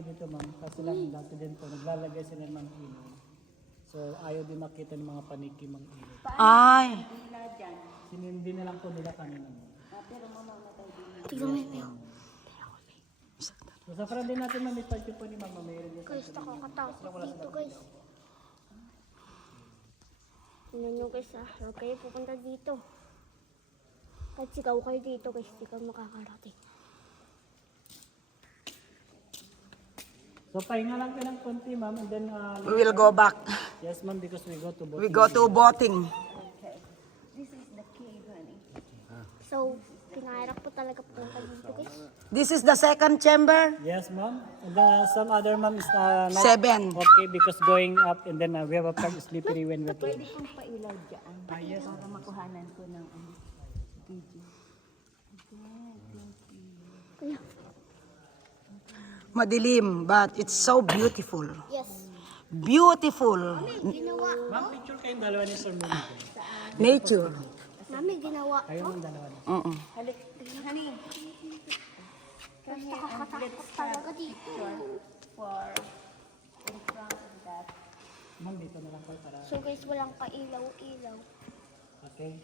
Dito ma'am, kasi lang dati din po, naglalagay sila ng mga ilaw. So ayaw din makita ng mga paniki mga ilaw. Ay. Sinindi na lang po nila kanina. Tignan mo yun. So sa friend din natin ma'am, may party po ni mama, mayroon din. Guys, nakakatakot dito guys. Ano nyo guys huwag kayo pupunta dito. Kahit sigaw kayo dito guys, di kayo makakarating. So pahinga lang ka ng konti ma'am, and then We will go back. yes ma'am, because we go to boat. We go to boating. So, pinahirap po talaga pupunta dito guys. This is the second chamber. Yes ma'am, and some other ma'am is not 7. okay because going up, and then we have a part slippery when we're Pwede kong pailaw dyan. Yes. Para makuhanan ko ng video. Kaya, Madilim, but it's so beautiful. yes. Beautiful. Ginawa. ma'am, picture kayong dalawa ni Sir Moon. Nature. Mami, ginawa. Kayo ng dalawa ni Halik, honey. Mas nakakatakot talaga dito. For in front of that. ma'am, dito na lang po para So guys, walang pa ilaw-ilaw. okay.